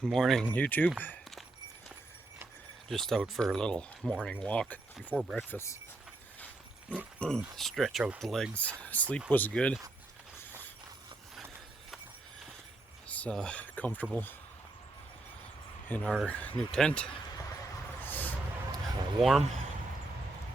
Good morning, YouTube. Just out for a little morning walk before breakfast. Stretch out the legs. Sleep was good. It's comfortable in our new tent. Warm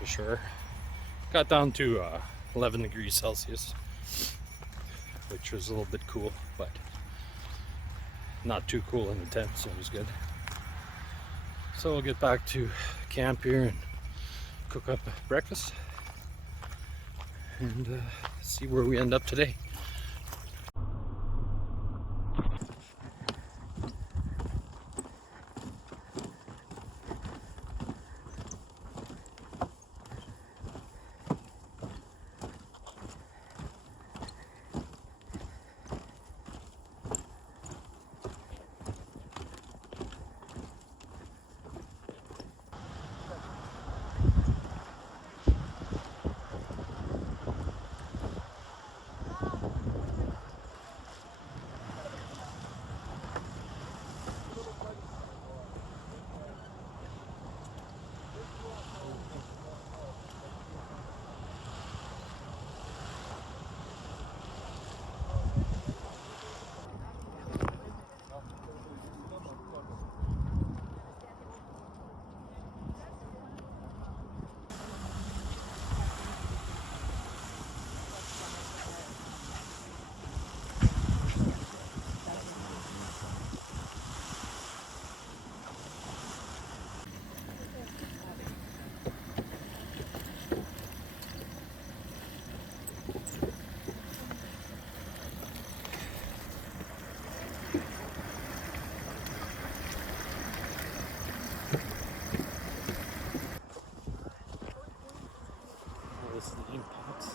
for sure. Got down to 11 degrees Celsius, which was a little bit cool, but not too cool in the tent, so it was good. So we'll get back to camp here and cook up breakfast and see where we end up today. This is the impacts.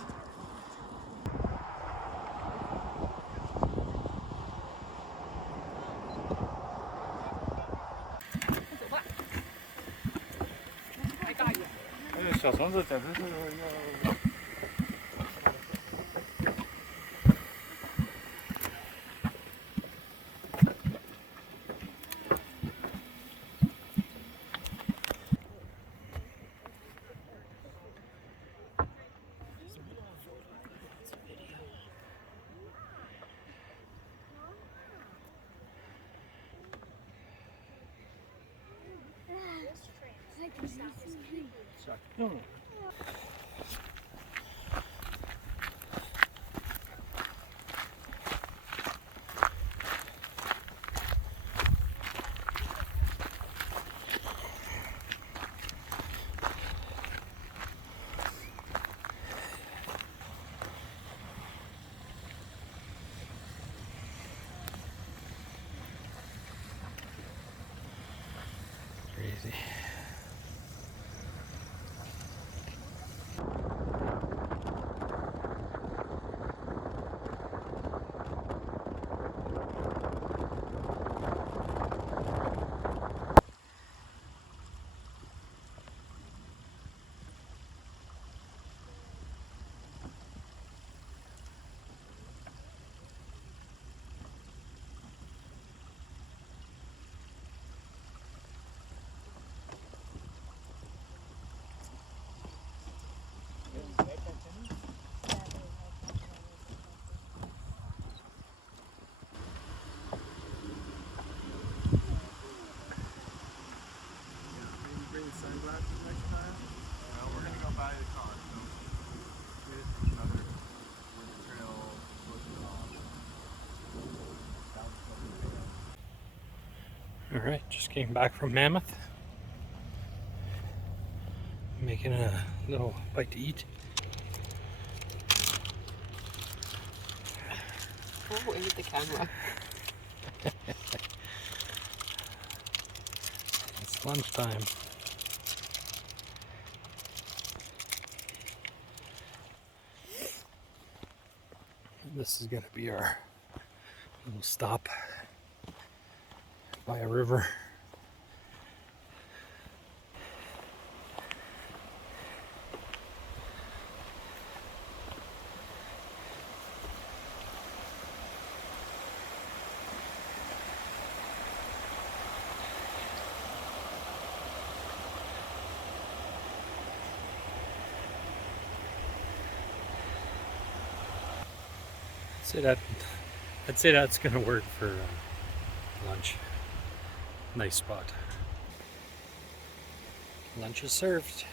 No. Crazy. Bring sunglasses next time. We're gonna go buy the car. So here's another where the trail was All right, just came back from Mammoth. Making a little bite to eat. Oh, I hit the camera. It's lunchtime. This is gonna be our little stop by a river. I'd say that's gonna work for lunch. Nice spot. Lunch is served.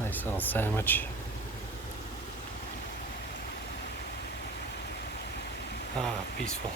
Nice little sandwich. Ah, peaceful.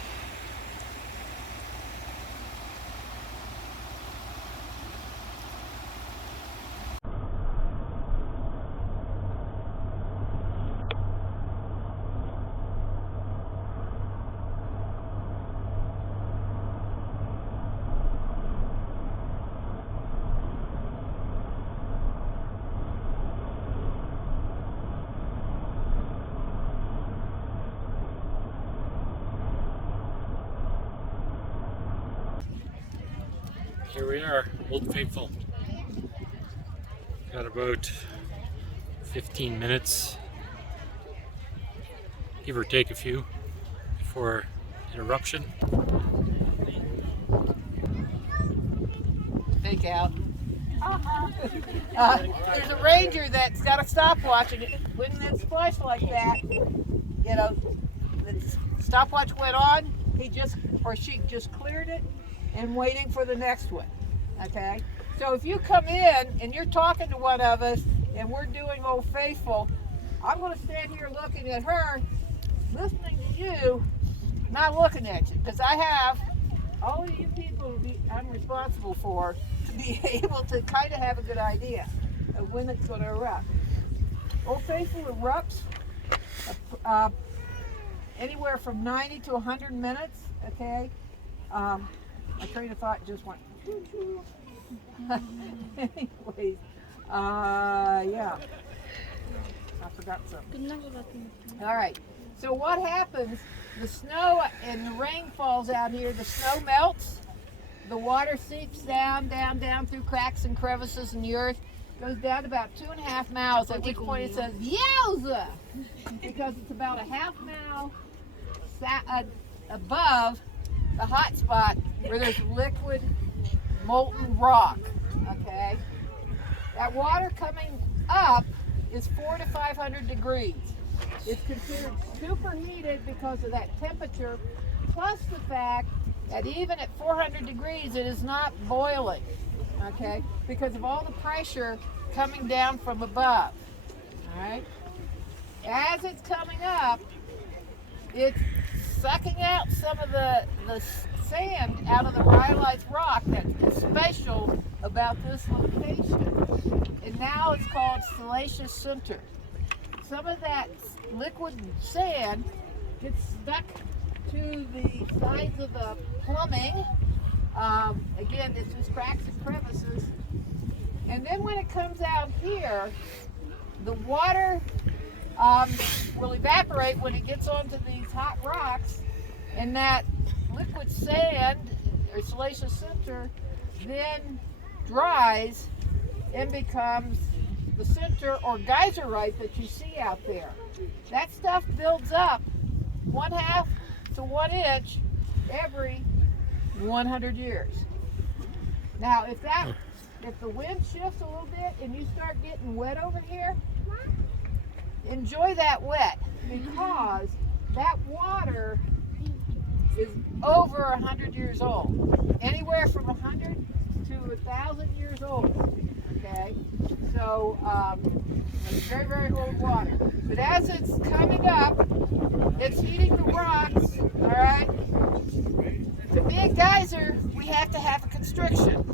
Here we are, Old Faithful. Got about 15 minutes, give or take a few, before an eruption. Fake out. There's a ranger that's got a stopwatch, and when it's flushed like that, you know, the stopwatch went on, he just, or she just cleared it and waiting for the next one, okay? So if you come in and you're talking to one of us and we're doing Old Faithful, I'm gonna stand here looking at her, listening to you, not looking at you, because I have all of you people I'm responsible for to be able to kind of have a good idea of when it's gonna erupt. Old Faithful erupts anywhere from 90 to 100 minutes, okay? My train of thought just went choo-choo. Anyways, yeah. I forgot something. All right. So what happens, the snow and the rain falls out here, the snow melts, the water seeps down through cracks and crevices in the earth, goes down about 2.5 miles, at which point it says, yowza! Because it's about a half mile above the hot spot where there's liquid molten rock, okay? That water coming up is 400 to 500 degrees. It's considered superheated because of that temperature, plus the fact that even at 400 degrees it is not boiling, okay? Because of all the pressure coming down from above, all right? As it's coming up, it's sucking out some of the sand out of the rhyolite rock that's special about this location. And now it's called Salacious Center. Some of that liquid sand gets stuck to the sides of the plumbing. Again, it's just cracks and crevices. And then when it comes out here, the water will evaporate when it gets onto these hot rocks, and that liquid sand or Salacious Center then dries and becomes the center or geyserite that you see out there. That stuff builds up 1/2 to 1 inch every 100 years. Now if the wind shifts a little bit and you start getting wet over here, enjoy that wet, because that water is over 100 years old. Anywhere from 100 to 1,000 years old, okay? So it's very, very old water. But as it's coming up, it's heating the rocks, all right? To be a geyser, we have to have a constriction.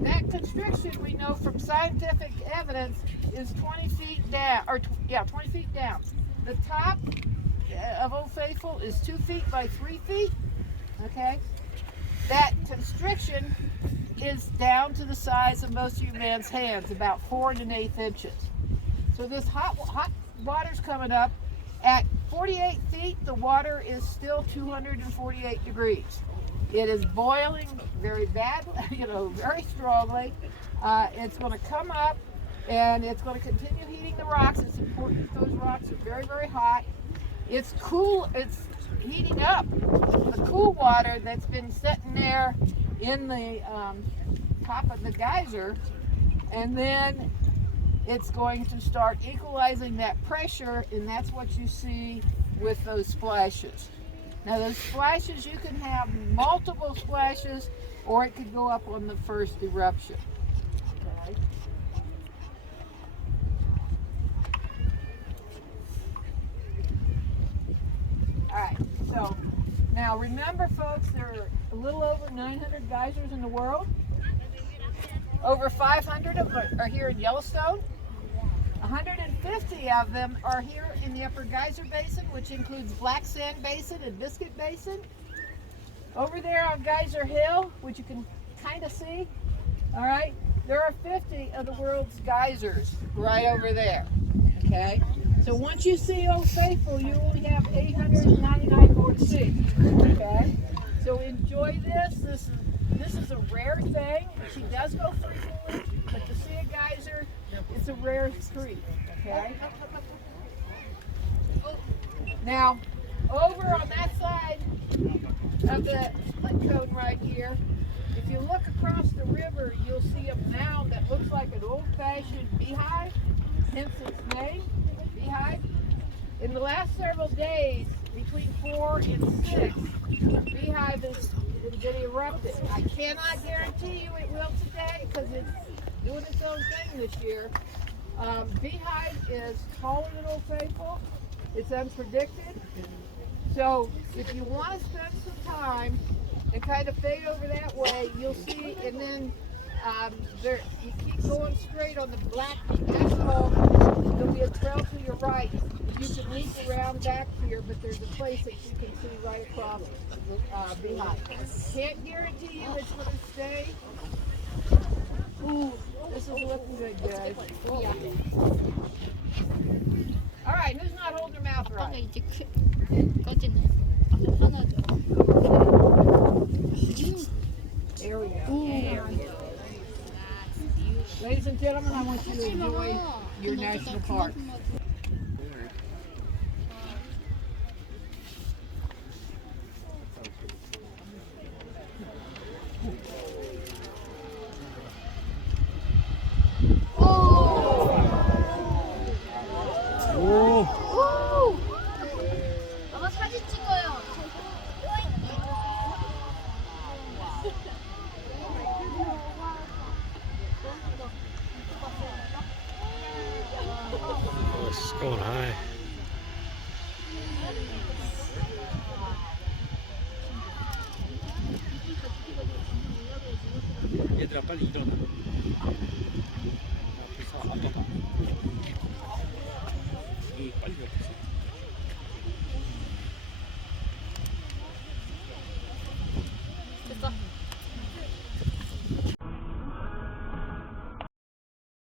That constriction, we know from scientific evidence, is 20 feet down, 20 feet down. The top of Old Faithful is 2 feet by 3 feet, okay? That constriction is down to the size of most of your man's hands, about 4 1/8 inches. So this hot water's coming up. At 48 feet, the water is still 248 degrees. It is boiling very badly, very strongly. It's going to come up and it's going to continue heating the rocks. It's important that those rocks are very, very hot. It's cool, it's heating up the cool water that's been sitting there in the top of the geyser, and then it's going to start equalizing that pressure, and that's what you see with those splashes. Now those splashes, you can have multiple splashes, or it could go up on the first eruption. Okay. All right, so now remember folks, there are a little over 900 geysers in the world. Over 500 of them are here in Yellowstone. 150 of them are here in the Upper Geyser Basin, which includes Black Sand Basin and Biscuit Basin. Over there on Geyser Hill, which you can kind of see, all right, there are 50 of the world's geysers right over there, okay? So once you see Old Faithful, you only have 899 more to see, okay? So enjoy this. This is a rare thing. She does go frequently, but to see a geyser, it's a rare treat, okay? Now, over on that side of the split cone right here, if you look across the river, you'll see a mound that looks like an old-fashioned beehive, hence its name, beehive. In the last several days, between 4 and 6, the beehive has been erupted. I cannot guarantee you it will today because it's doing its own thing this year. Beehive is taller than Old Faithful. It's unpredicted. So if you want to spend some time and kind of fade over that way, you'll see, and then there, you keep going straight on the black asphalt, there'll be a trail to your right. You can loop around back here, but there's a place that you can see right across behind. Can't guarantee you it's going to stay. Ooh, this is looking good, guys. All right, who's not holding their mouth 아빠가 right? 이제 까지는 하나죠. There we go. And, ladies and gentlemen, I want you to enjoy your national park. 아빠 사진 찍어요. Oh, this is going high. 얘들아 빨리 일어나. 앞에서 아빠가